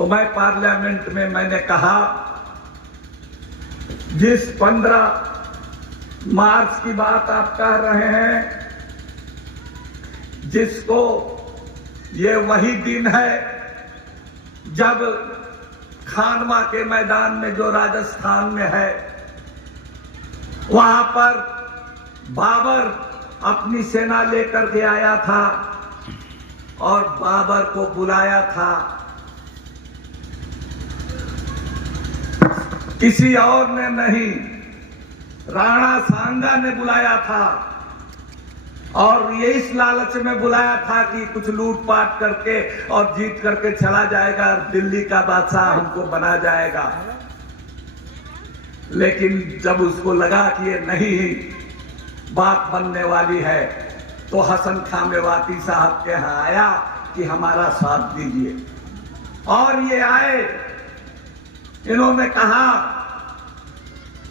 तो मैं पार्लियामेंट में मैंने कहा, जिस 15 मार्च की बात आप कह रहे हैं, जिसको ये वही दिन है जब खानवा के मैदान में जो राजस्थान में है, वहां पर बाबर अपनी सेना लेकर के आया था और बाबर को बुलाया था। किसी और ने नहीं, राणा सांगा ने बुलाया था और ये इस लालच में बुलाया था कि कुछ लूटपाट करके और जीत करके चला जाएगा, दिल्ली का बादशाह हमको बना जाएगा। लेकिन जब उसको लगा कि ये नहीं बात बनने वाली है, तो हसन खां मेवाती साहब के यहां आया कि हमारा साथ दीजिए। और ये आए, इन्होंने कहा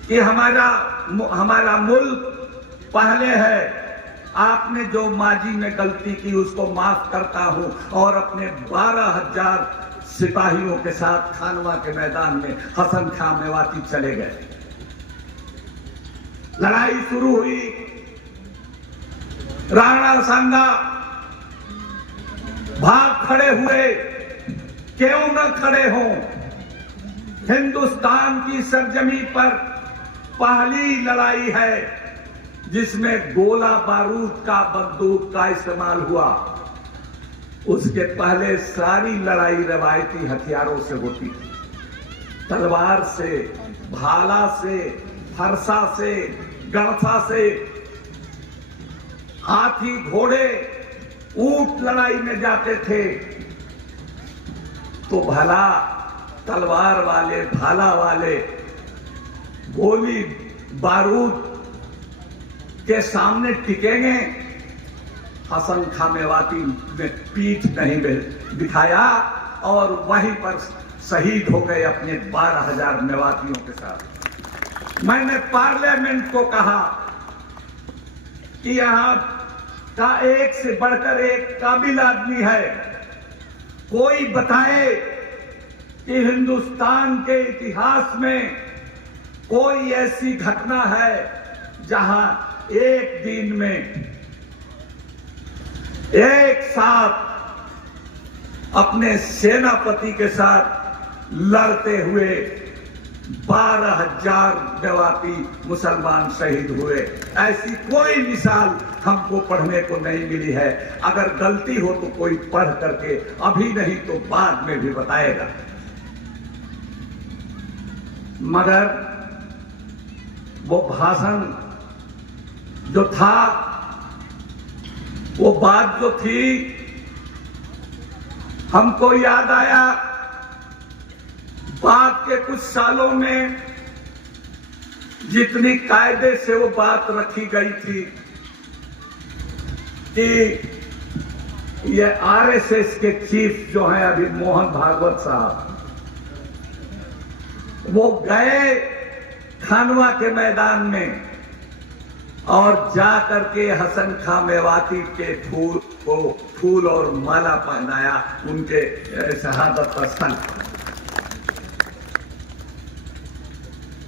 कि हमारा मुल्क पहले है, आपने जो माजी में गलती की उसको माफ करता हूं। और अपने 12,000 सिपाहियों के साथ खानवा के मैदान में हसन खां मेवाती चले गए। लड़ाई शुरू हुई। राणा सांगा भाग खड़े हुए, क्यों न खड़े हों। हिंदुस्तान की सरजमी पर पहली लड़ाई है जिसमें गोला बारूद का, बंदूक का इस्तेमाल हुआ। उसके पहले सारी लड़ाई रवायती हथियारों से होती थी, तलवार से, भाला से, फरसा से, गणसा से। हाथी, घोड़े, ऊंट लड़ाई में जाते थे तो भला तलवार वाले, भाला वाले गोली बारूद के सामने टिकेंगे। हसन खां मेवाती ने पीठ नहीं दिखाया और वहीं पर शहीद हो गए अपने 12,000 मेवातियों के साथ। मैंने पार्लियामेंट को कहा कि यहां का एक से बढ़कर एक काबिल आदमी है, कोई बताए कि हिंदुस्तान के इतिहास में कोई ऐसी घटना है जहां एक दिन में एक साथ अपने सेनापति के साथ लड़ते हुए 12,000 मेवाती मुसलमान शहीद हुए। ऐसी कोई मिसाल हमको पढ़ने को नहीं मिली है। अगर गलती हो तो कोई पढ़ करके, अभी नहीं तो बाद में भी बताएगा। मगर वो भाषण जो था, वो बात जो थी, हमको याद आया बाद के कुछ सालों में जितनी कायदे से वो बात रखी गई थी कि ये आरएसएस के चीफ जो हैं अभी मोहन भागवत साहब, वो गए खानवा के मैदान में और जा करके हसन खां मेवाती के फूल और माला पहनाया उनके शहादत स्थल।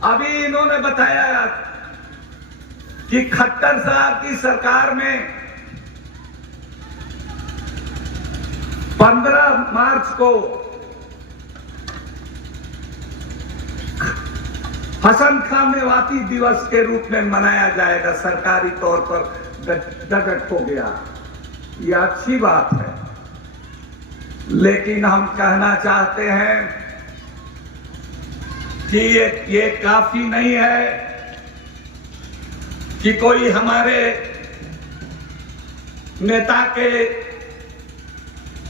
अभी इन्होंने बताया कि खट्टर साहब की सरकार में 15 मार्च को हसन खां मेवाती दिवस के रूप में मनाया जाएगा, सरकारी तौर पर प्रकट हो गया। यह अच्छी बात है, लेकिन हम कहना चाहते हैं कि ये काफी नहीं है कि कोई हमारे नेता के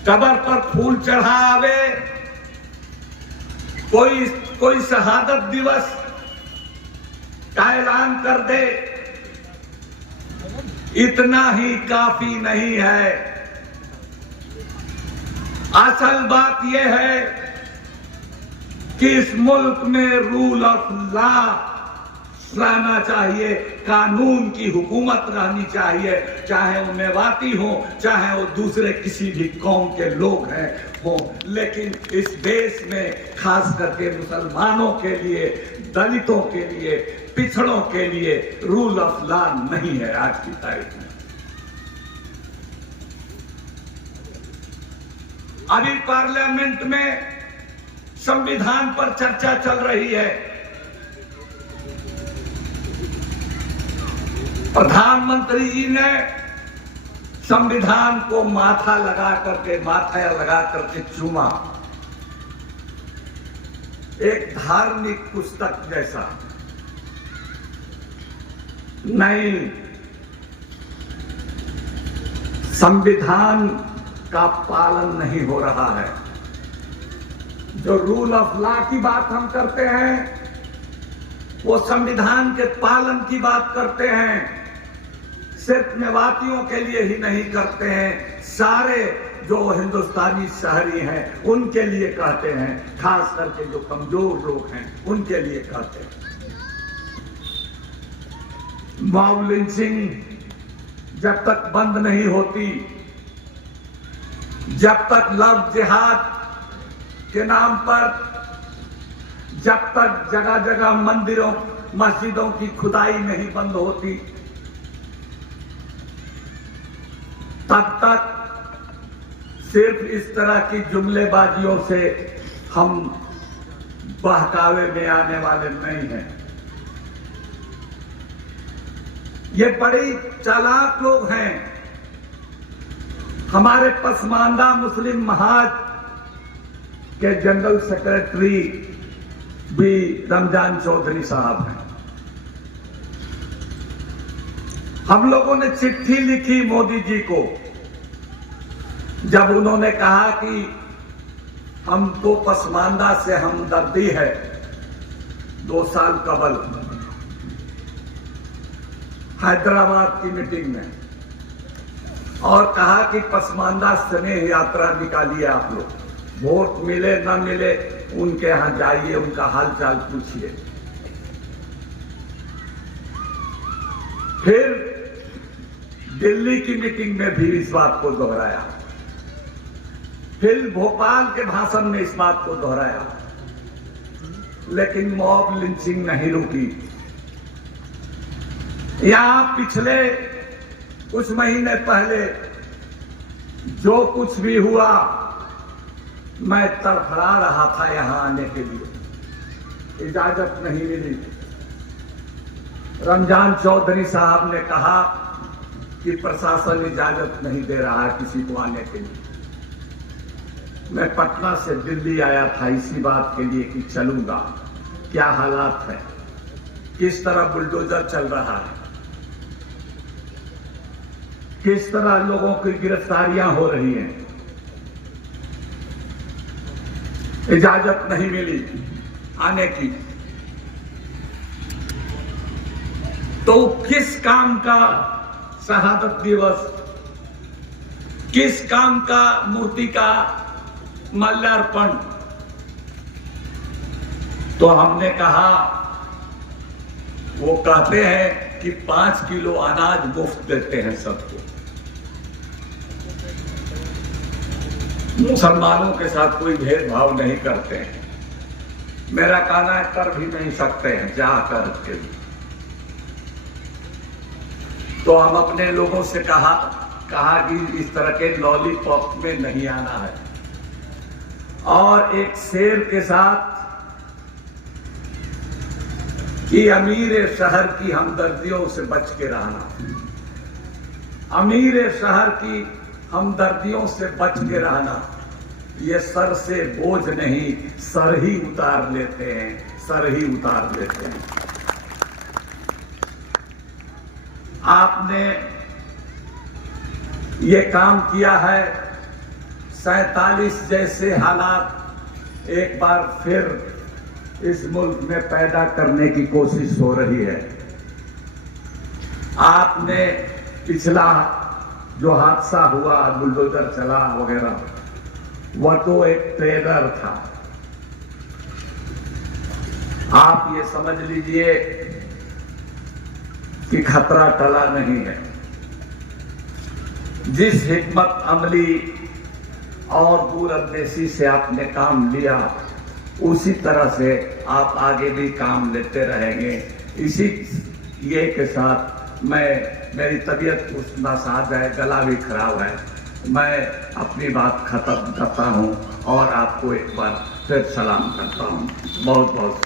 कब्र पर फूल चढ़ावे, कोई शहादत दिवस का ऐलान कर दे। इतना ही काफी नहीं है। असल बात यह है कि इस मुल्क में रूल ऑफ लॉ रहना चाहिए, कानून की हुकूमत रहनी चाहिए, चाहे वो मेवाती हो, चाहे वो दूसरे किसी भी कौम के लोग हैं हो। लेकिन इस देश में खास करके मुसलमानों के लिए, दलितों के लिए, पिछड़ों के लिए रूल ऑफ लॉ नहीं है आज की तारीख में। अभी पार्लियामेंट में संविधान पर चर्चा चल रही है। प्रधानमंत्री जी ने संविधान को माथा लगा करके चूमा, एक धार्मिक पुस्तक जैसा। नहीं, संविधान का पालन नहीं हो रहा है। जो रूल ऑफ लॉ की बात हम करते हैं, वो संविधान के पालन की बात करते हैं। सिर्फ मेवातियों के लिए ही नहीं करते हैं, सारे जो हिंदुस्तानी शहरी हैं उनके लिए कहते हैं, खास करके जो कमजोर लोग हैं उनके लिए कहते हैं। मॉब लिंचिंग जब तक बंद नहीं होती, जब तक लव जिहाद के नाम पर, जब तक जगह जगह मंदिरों मस्जिदों की खुदाई नहीं बंद होती, तब तक सिर्फ इस तरह की जुमलेबाजियों से हम बहकावे में आने वाले नहीं हैं। ये बड़ी चालाक लोग हैं। हमारे पसमानदा मुस्लिम महाज के जनरल सेक्रेटरी भी रमजान चौधरी साहब हैं। हम लोगों ने चिट्ठी लिखी मोदी जी को, जब उन्होंने कहा कि हमको पसमानदा से हमदर्दी है 2 साल कबल हैदराबाद की मीटिंग में, और कहा कि पसमानदा स्नेह यात्रा निकालिए आप लोग, वोट मिले न मिले उनके यहां जाइए, उनका हालचाल पूछिए। फिर दिल्ली की मीटिंग में भी इस बात को दोहराया, फिर भोपाल के भाषण में इस बात को दोहराया, लेकिन मॉब लिंचिंग नहीं रुकी। यहां पिछले कुछ महीने पहले जो कुछ भी हुआ, मैं तड़फड़ा रहा था यहां आने के लिए, इजाजत नहीं मिली। रमजान चौधरी साहब ने कहा कि प्रशासन इजाजत नहीं दे रहा है किसी को आने के लिए। मैं पटना से दिल्ली आया था इसी बात के लिए कि चलूंगा, क्या हालात है, किस तरह बुलडोजर चल रहा है, किस तरह लोगों की गिरफ्तारियां हो रही हैं। इजाजत नहीं मिली आने की। तो किस काम का शहादत दिवस, किस काम का मूर्ति का माल्यार्पण? तो हमने कहा, वो कहते हैं कि 5 किलो अनाज मुफ्त देते हैं सबको। मुसलमानों के साथ कोई भेदभाव नहीं करते हैं। मेरा कहना है कर भी नहीं सकते हैं, जा कर के। तो हम अपने लोगों से कहा कि इस तरह के लॉलीपॉप में नहीं आना है, और एक शेर के साथ कि अमीर शहर की हमदर्दियों से बच के रहना, अमीर शहर की हमदर्दियों से बच के रहना। ये सर से बोझ नहीं, सर ही उतार लेते हैं, सर ही उतार लेते हैं। आपने ये काम किया है, 47 जैसे हालात एक बार फिर इस मुल्क में पैदा करने की कोशिश हो रही है। आपने पिछला जो हादसा हुआ, बुलडोजर चला वगैरह, वह तो एक ट्रेलर था। आप ये समझ लीजिए कि खतरा टला नहीं है। जिस हिकमत अमली और दूरंदेशी से आपने काम लिया, उसी तरह से आप आगे भी काम लेते रहेंगे। इसी ये के साथ मेरी तबीयत कुछ नासाज है, गला भी खराब है, मैं अपनी बात खत्म करता हूँ और आपको एक बार फिर सलाम करता हूँ। बहुत बहुत